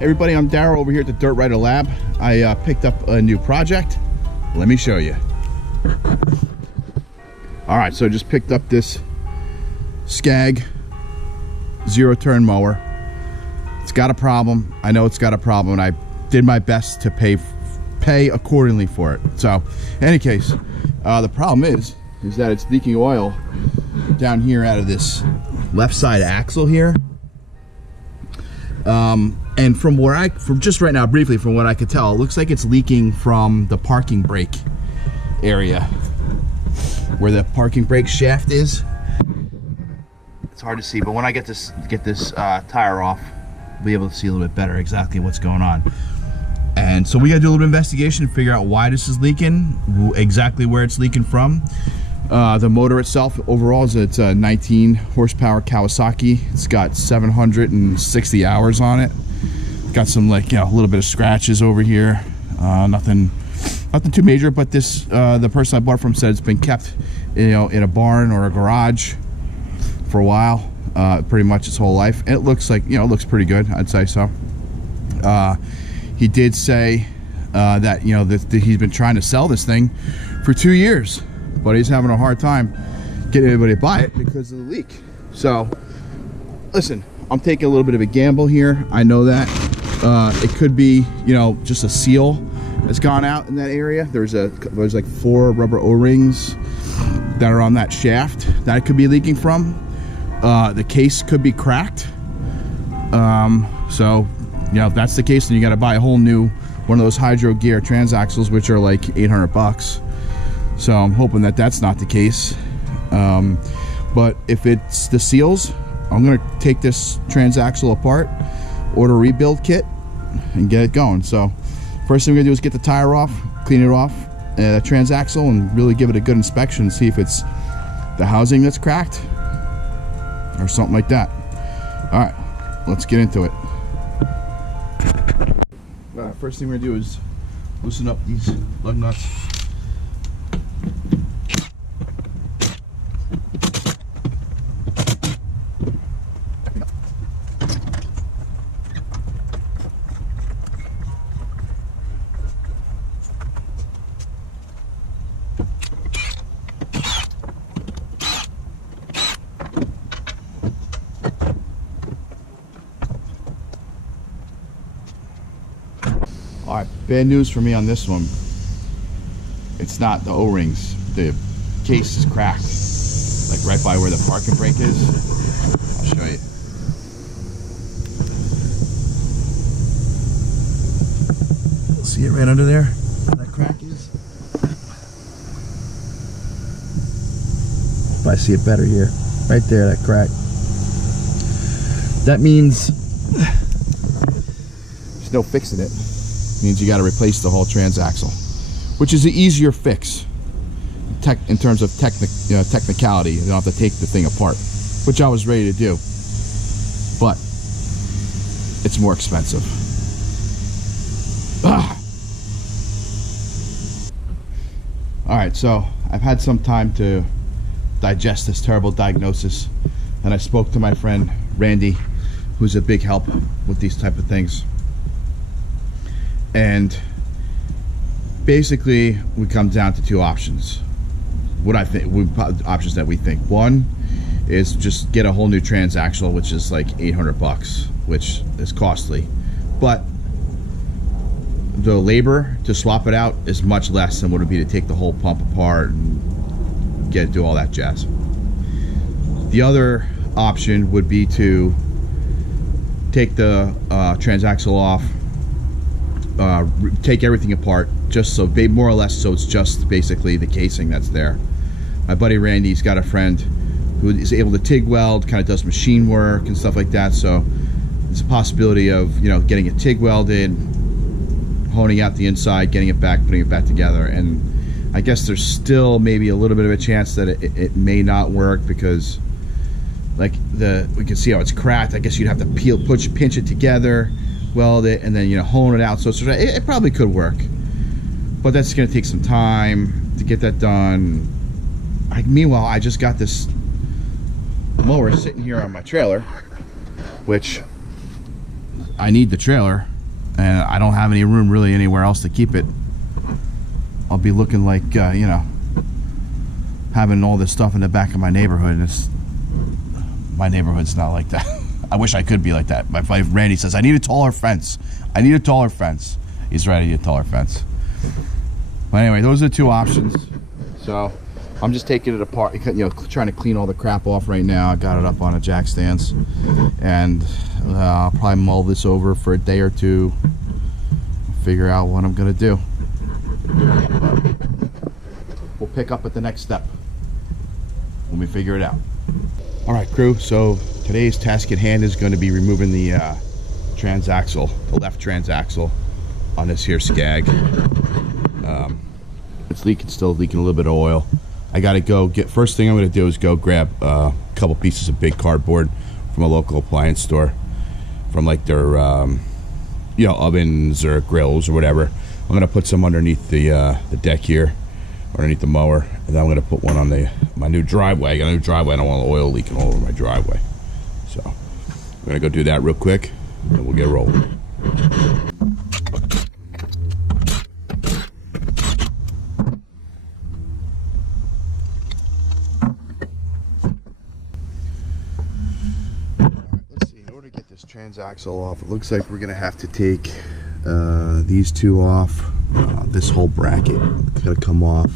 Everybody, I'm Daryl over here at the Dirt Rider Lab. I picked up a new project. Let me show you. All right, so I just picked up this Scag zero-turn mower. It's got a problem. I know it's got a problem, and I did my best to pay accordingly for it. So, in any case, the problem is that it's leaking oil down here out of this left side axle here. And from just right now, briefly, from what I could tell, it looks like it's leaking from the parking brake area, where the parking brake shaft is. It's hard to see, but when I get this tire off, I'll be able to see a little bit better exactly what's going on. And so we got to do a little bit of investigation to figure out why this is leaking, exactly where it's leaking from. The motor itself overall it's a 19 horsepower Kawasaki. It's got 760 hours on it. Got some, like, a little bit of scratches over here. Nothing too major, but this the person I bought from said it's been kept, in a barn or a garage for a while, pretty much its whole life. And it looks like, it looks pretty good, I'd say so. He did say that that he's been trying to sell this thing for 2 years, but he's having a hard time getting anybody to buy it because of the leak. So listen, I'm taking a little bit of a gamble here. I know that it could be just a seal that's gone out in that area. There's like 4 rubber O-rings that are on that shaft that it could be leaking from. The case could be cracked. So if that's the case, then you got to buy a whole new one of those hydro gear transaxles, which are like 800 bucks. So I'm hoping that that's not the case. But if it's the seals, I'm gonna take this transaxle apart, order a rebuild kit, and get it going. So first thing we're gonna do is get the tire off, clean it off, transaxle, and really give it a good inspection and see if it's the housing that's cracked or something like that. All right, let's get into it. All right, first thing we're gonna do is loosen up these lug nuts. All right, bad news for me on this one. It's not the O-rings. The case is cracked, like right by where the parking brake is. I'll show you. See it right under there? Where that crack is? If I see it better here. Right there, that crack. That means there's no fixing it. Means you got to replace the whole transaxle, which is an easier fix in terms of technicality. You don't have to take the thing apart, which I was ready to do, but it's more expensive. All right, so I've had some time to digest this terrible diagnosis, and I spoke to my friend Randy, who's a big help with these type of things. And basically we come down to 2 options. What I think, options that we think. One is just get a whole new transaxle, which is like 800 bucks, which is costly, but the labor to swap it out is much less than what it would be to take the whole pump apart and do all that jazz. The other option would be to take the transaxle off, take everything apart, just so more or less so it's just basically the casing that's there. My buddy Randy's got a friend who is able to TIG weld, kind of does machine work and stuff like that, so it's a possibility of getting it TIG welded, honing out the inside, getting it back, putting it back together. And I guess there's still maybe a little bit of a chance that it may not work, because like we can see how it's cracked. I guess you'd have to pinch it together, weld it, and then hone it out. So it probably could work, but that's going to take some time to get that done. Meanwhile, I just got this mower sitting here on my trailer, which I need the trailer and I don't have any room really anywhere else to keep it. I'll be looking like, you know, having all this stuff in the back of my neighborhood, and my neighborhood's not like that. I wish I could be like that. My friend Randy says, I need a taller fence. I need a taller fence. He's right, I need a taller fence. But anyway, those are the two options. So I'm just taking it apart, you know, trying to clean all the crap off right now. I got it up on a jack stands, and I'll probably mull this over for a day or two, figure out what I'm gonna do. We'll pick up at the next step when we figure it out. All right, crew, so today's task at hand is going to be removing the transaxle, the left transaxle on this here Scag. It's still leaking a little bit of oil. I gotta go get, first thing I'm gonna do is go grab a couple pieces of big cardboard from a local appliance store, from like their you know, ovens or grills or whatever. I'm gonna put some underneath the deck here, underneath the mower, and then I'm gonna put one on my new driveway. I got a new driveway. I don't want oil leaking all over my driveway, so I'm gonna go do that real quick, and we'll get rolling. Let's see. In order to get this transaxle off, it looks like we're gonna have to take these two off. This whole bracket is gonna come off.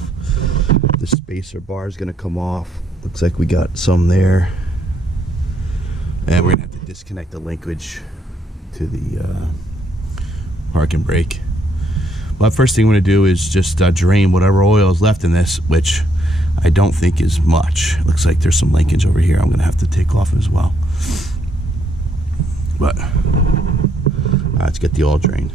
The spacer bar is gonna come off. Looks like we got some there, and we're gonna have to disconnect the linkage to the parking brake. But first thing I'm gonna do is just drain whatever oil is left in this, which I don't think is much. It looks like there's some linkage over here I'm gonna have to take off as well. But let's get the oil drained.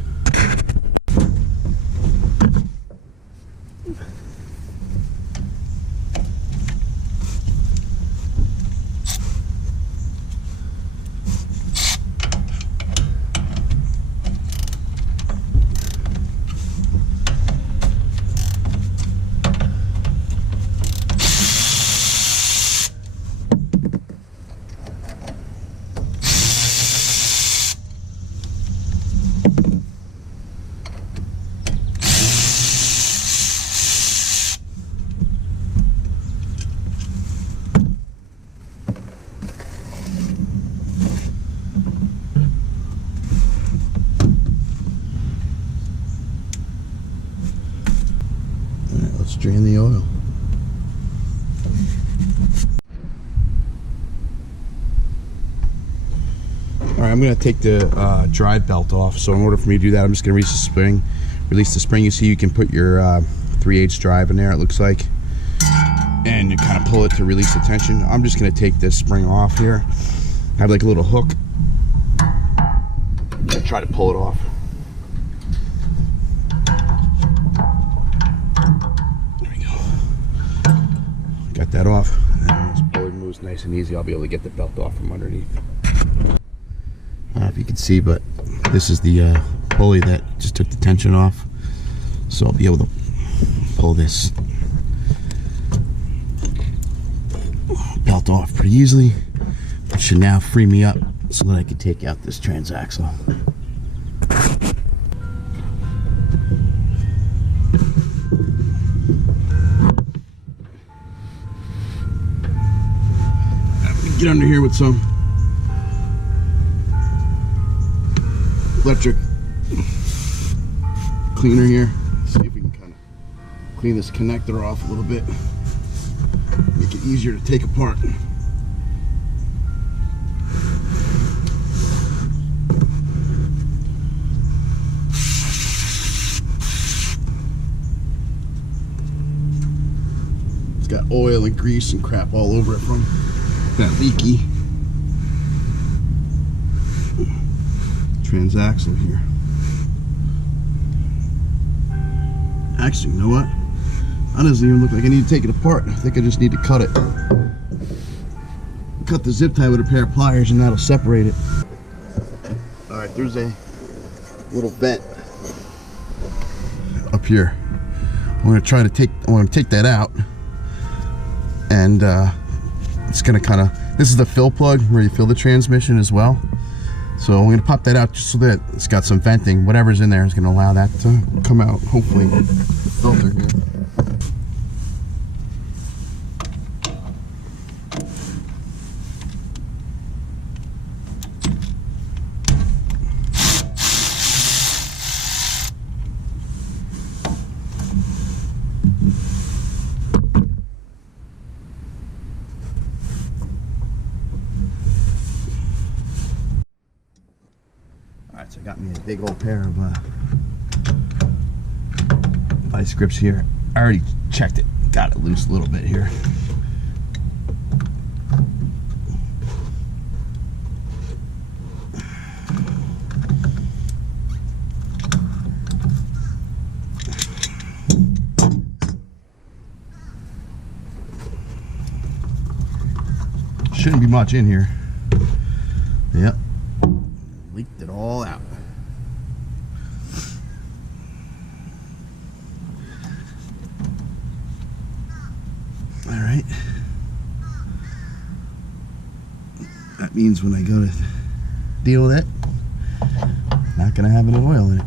Drain the oil. Alright, I'm going to take the drive belt off. So in order for me to do that, I'm just going to release the spring. Release the spring. You see you can put your 3/8 drive in there, it looks like. And you kind of pull it to release the tension. I'm just going to take this spring off here. I have like a little hook. And try to pull it off. Got that off, and this pulley moves nice and easy. I'll be able to get the belt off from underneath. I don't know if you can see, but this is the pulley that just took the tension off, so I'll be able to pull this belt off pretty easily. It should now free me up so that I can take out this transaxle. Get under here with some electric cleaner here. See if we can kind of clean this connector off a little bit. Make it easier to take apart. It's got oil and grease and crap all over it from that leaky transaxle here. Actually, you know what? That doesn't even look like I need to take it apart. I think I just need to cut it. Cut the zip tie with a pair of pliers and that'll separate it. Alright, there's a little vent up here. I'm gonna try to take that out, and it's gonna kind of, this is the fill plug where you fill the transmission as well. So I'm going to pop that out just so that it's got some venting. Whatever's in there is going to allow that to come out, hopefully. Filter here. Alright, so I got me a big old pair of vice grips here. I already checked it, got it loose a little bit here. Shouldn't be much in here. Yep. Leaked it all out. All right. That means when I go to deal with it, not gonna have any oil in it.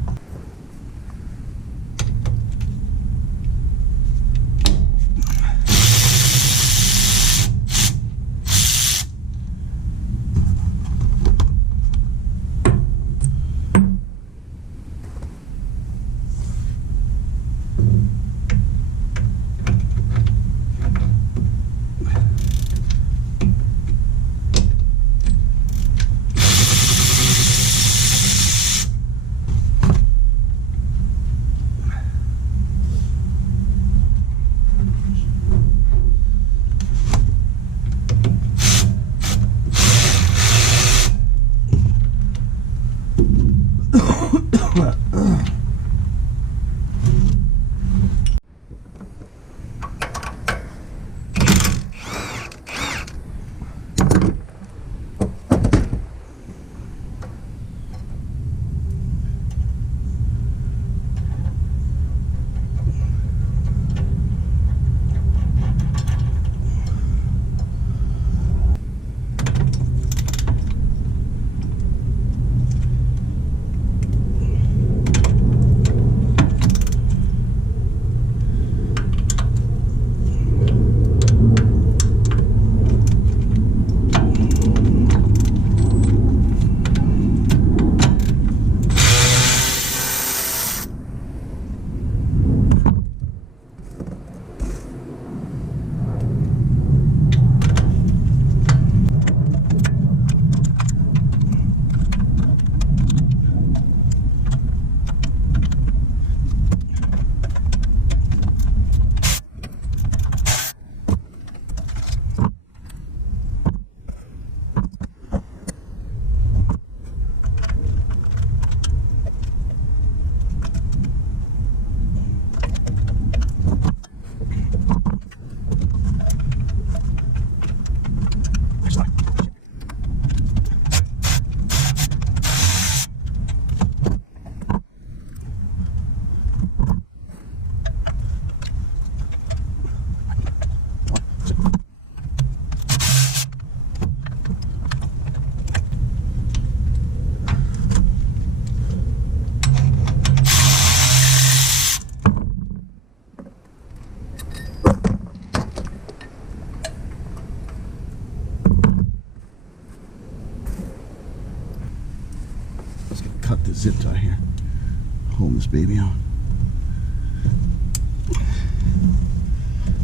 Cut the zip tie here. Hold this baby on.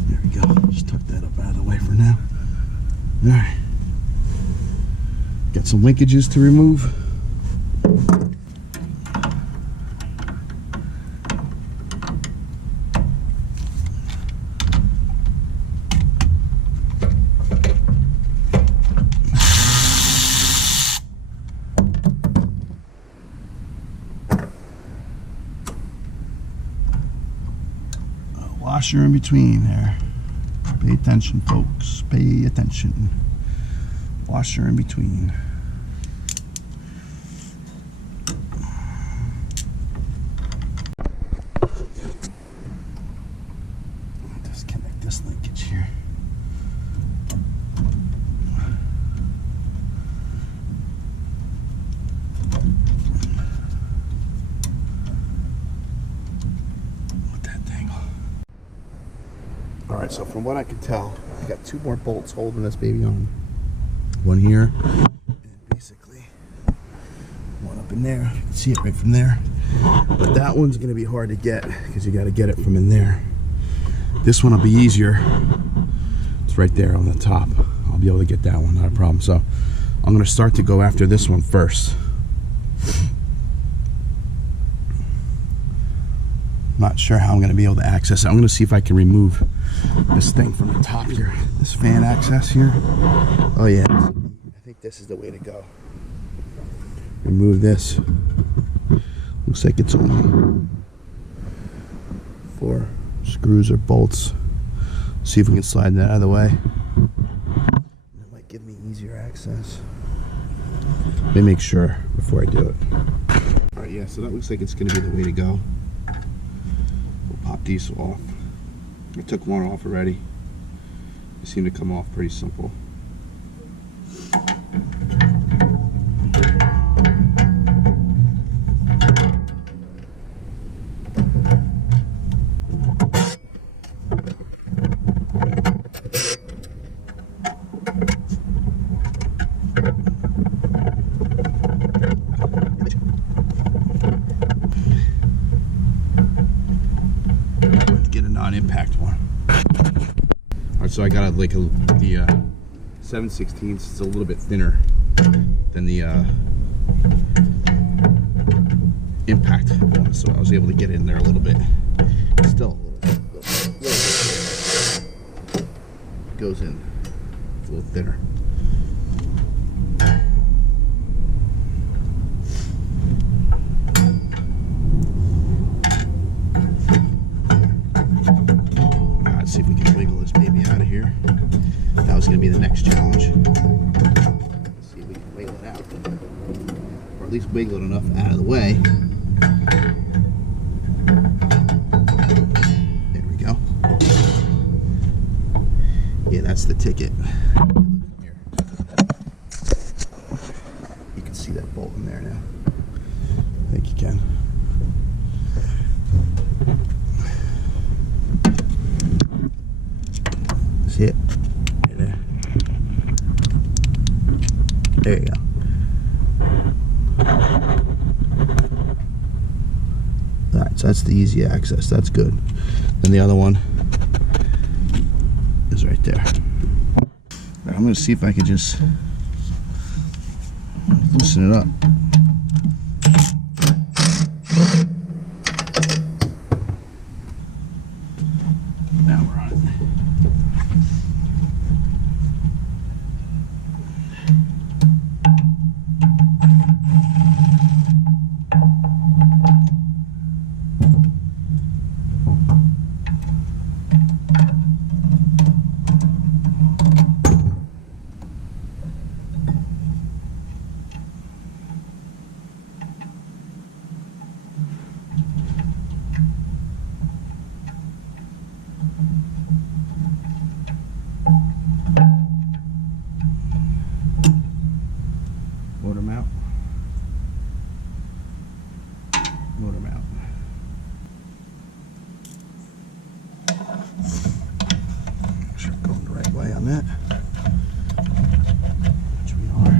There we go. Just tuck that up out of the way for now. Alright. Got some linkages to remove. Washer in between there. Pay attention, folks. Pay attention. Washer in between. Disconnect this linkage here. Alright, so from what I can tell, I got 2 more bolts holding this baby on. One here, and basically one up in there. You can see it right from there. But that one's going to be hard to get because you got to get it from in there. This one will be easier. It's right there on the top. I'll be able to get that one, not a problem. So I'm going to start to go after this one first. Not sure how I'm going to be able to access it. I'm going to see if I can remove this thing from the top here. This fan access here. Oh yeah, I think this is the way to go. Remove this. Looks like it's only 4 screws or bolts. See if we can slide that out of the way. It might give me easier access. Let me make sure before I do it. Alright, yeah, so that looks like it's going to be the way to go. We'll pop these off. I took one off already. They seem to come off pretty simple. Impact one. Alright, so I got the 7/16. It's a little bit thinner than the impact one, so I was able to get in there a little bit. Still a little bit. Goes in. It's a little thinner. See if we can wiggle this baby out of here. That was going to be the next challenge. Let's see if we can wiggle it out. Or at least wiggle it enough out of the way. There we go. Yeah, that's the ticket. Here. You can see that bolt in there now. I think you can. It right there. There you go. Alright, so that's the easy access. That's good. Then the other one is right there. Right, I'm going to see if I can just loosen it up. Now we're on it. Motor mount. Motor mount. Make sure I'm going the right way on that. Which we are.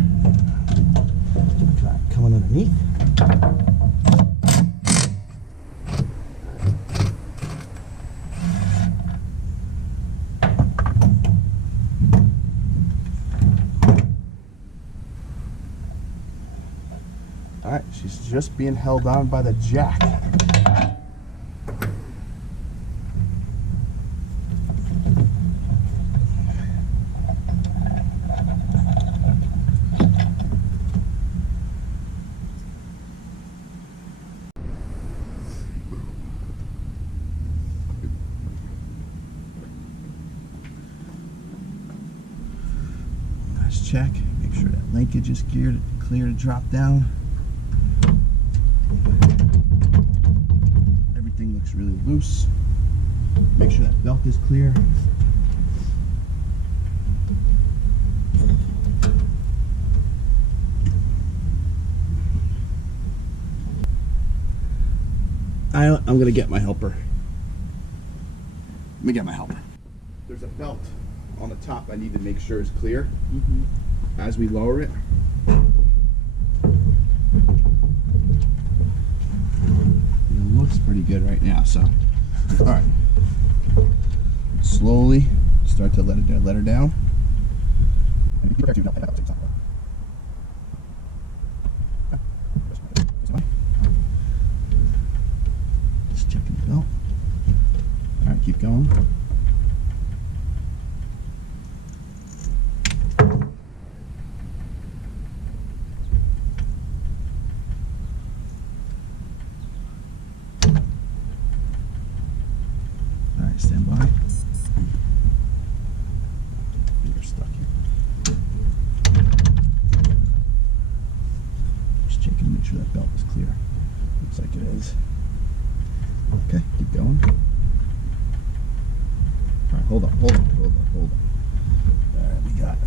Look at that coming underneath. Alright, she's just being held on by the jack. Nice check. Make sure that linkage is clear to drop down. Everything looks really loose. Make sure that belt is clear. I'm gonna get my helper. Let me get my helper. there's a belt on the top I need to make sure is clear as we lower it. It looks pretty good right now, so all right. Slowly start to let her down. Just checking the belt. All right, keep going. All right, stand by. You're stuck here. Just checking to make sure that belt is clear. Looks like it is. Okay, keep going. All right, hold on. All right, we got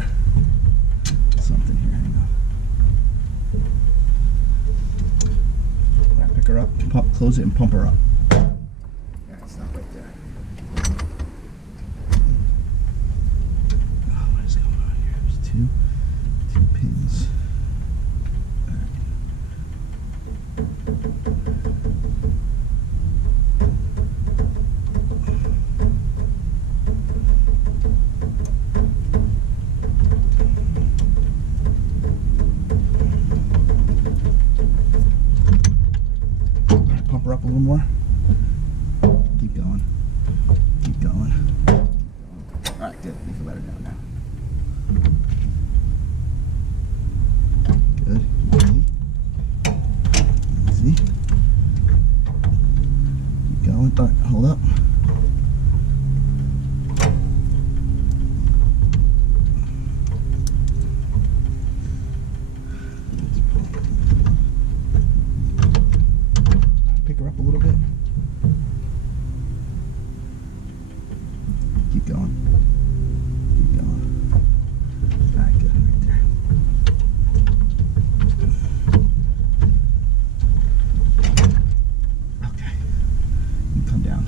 something here. Hang on. All right, pick her up, close it, and pump her up. All right, stop right there. Oh, what is going on here? There's two pins. All right. Pump her up a little more. Keep going. Keep going. All right, good. You can let her down now. Good. Easy. Keep going. All right, hold up. Pick her up a little bit. Keep going. Keep going. All right, good. Right there. Okay. You come down.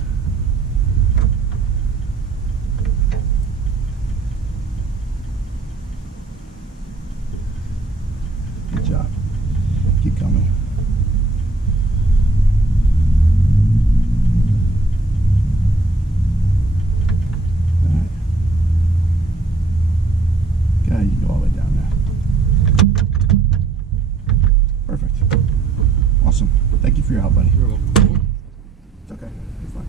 Good job. Keep coming. You can go all the way down now. Perfect. Awesome. Thank you for your help, buddy. You're welcome. It's okay. You're fine.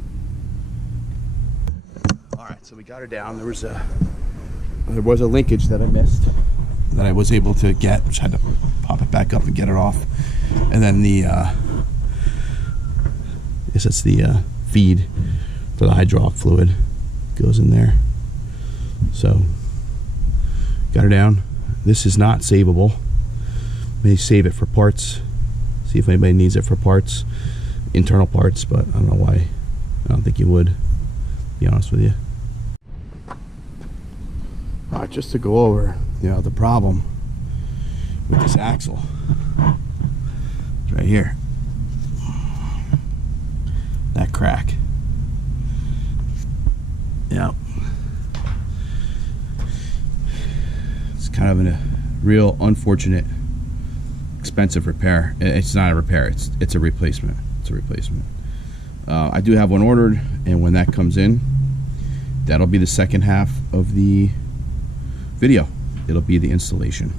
All right, so we got her down. There was a linkage that I missed that I was able to get, which I had to pop it back up and get it off. And then the I guess it's the feed for the hydraulic fluid goes in there. So got her down. This is not savable. May save it for parts. See if anybody needs it for parts, internal parts, but I don't know why. I don't think you would, to be honest with you. All right, just to go over, the problem with this axle. It's right here. That crack. Yep. Kind of a real unfortunate, expensive repair. It's not a repair. It's a replacement. It's a replacement. I do have one ordered, and when that comes in, that'll be the second half of the video. It'll be the installation,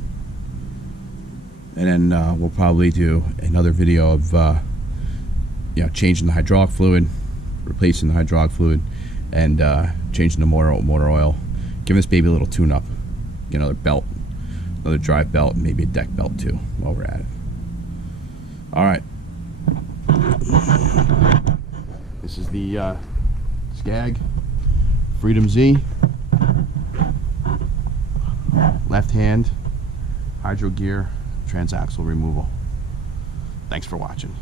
and then we'll probably do another video of changing the hydraulic fluid, replacing the hydraulic fluid, and changing the motor oil, giving this baby a little tune-up. Get another belt, another drive belt, and maybe a deck belt too while we're at it. All right. This is the Scag Freedom Z. Left hand, hydro gear, transaxle removal. Thanks for watching.